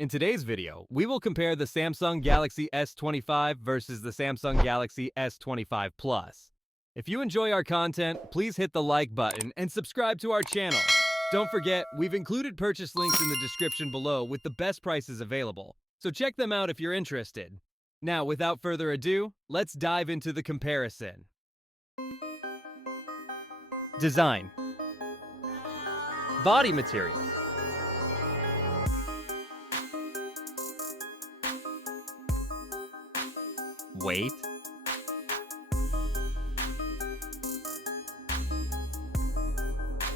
In today's video, we will compare the Samsung Galaxy S25 versus the Samsung Galaxy S25 Plus. If you enjoy our content, please hit the like button and subscribe to our channel. Don't forget, we've included purchase links in the description below with the best prices available, so check them out if you're interested. Now, without further ado, let's dive into the comparison. Design. Body material. Weight.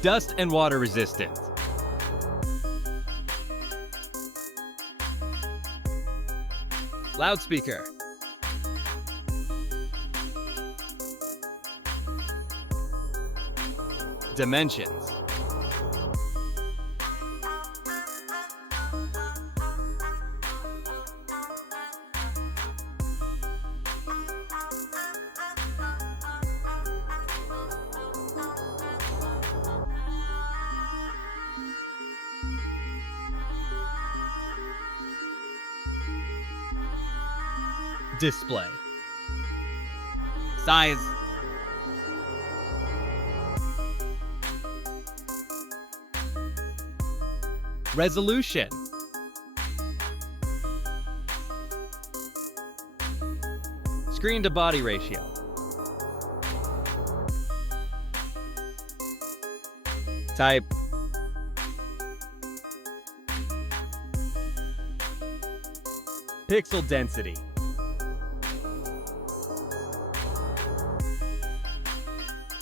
Dust and water resistance. Loudspeaker. Dimensions. Display. Size. Resolution. Screen to body ratio. Type. Pixel density.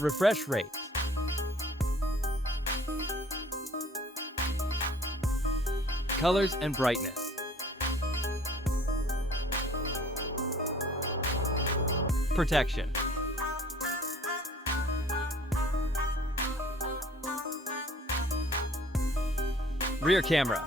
Refresh rate. Colors and brightness. Protection. Rear camera.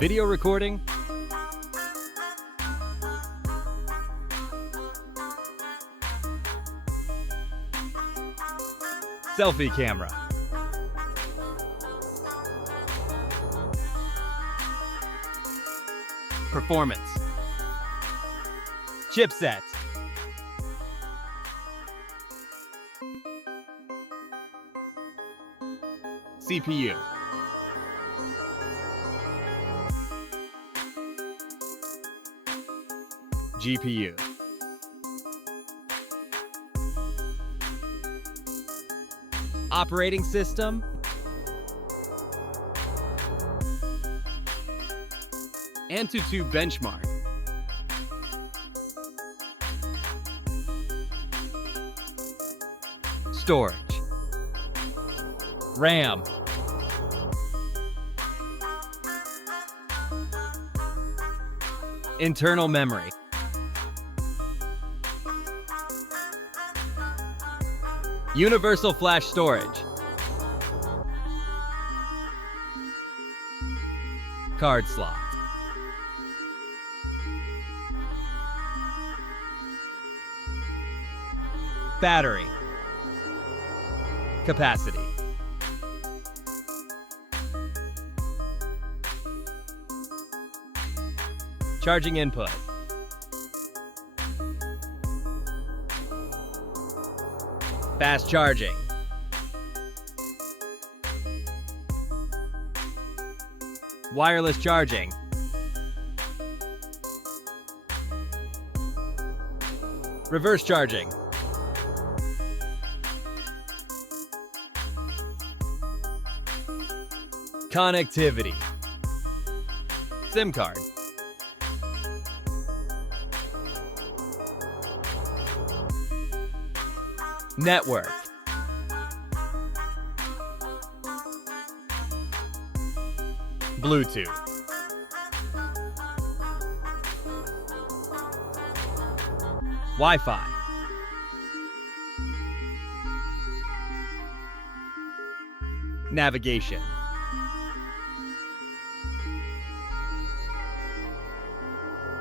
Video recording. Selfie camera. Performance. Chipset. CPU. GPU. Operating system. Antutu benchmark. Storage. RAM. Internal memory. Universal flash storage. Card slot. Battery. Capacity. Charging input. Fast charging. Wireless charging. Reverse charging. Connectivity. SIM card. Network. Bluetooth. Wi-Fi. Navigation.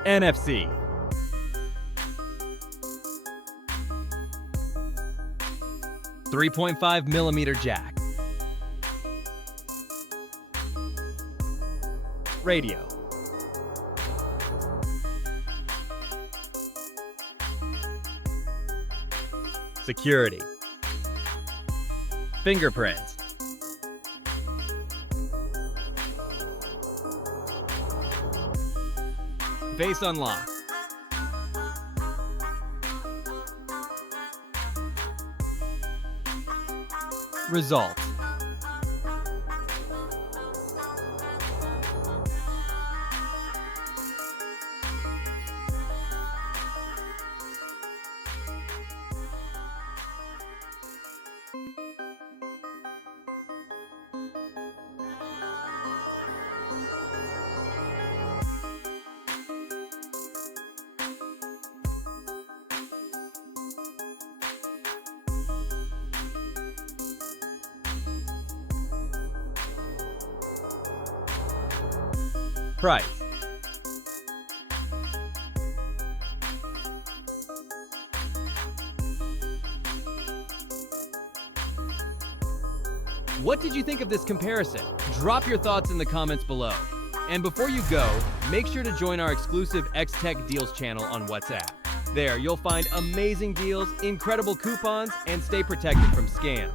NFC. .3.5mm jack. Radio. Security. Fingerprints. Face unlock. Result. Price. What did you think of this comparison? Drop your thoughts in the comments below. And before you go, make sure to join our exclusive X-Tech Deals channel on WhatsApp. There, you'll find amazing deals, incredible coupons, and stay protected from scams.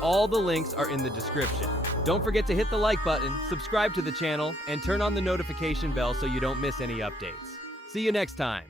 All the links are in the description. Don't forget to hit the like button, subscribe to the channel, and turn on the notification bell so you don't miss any updates. See you next time.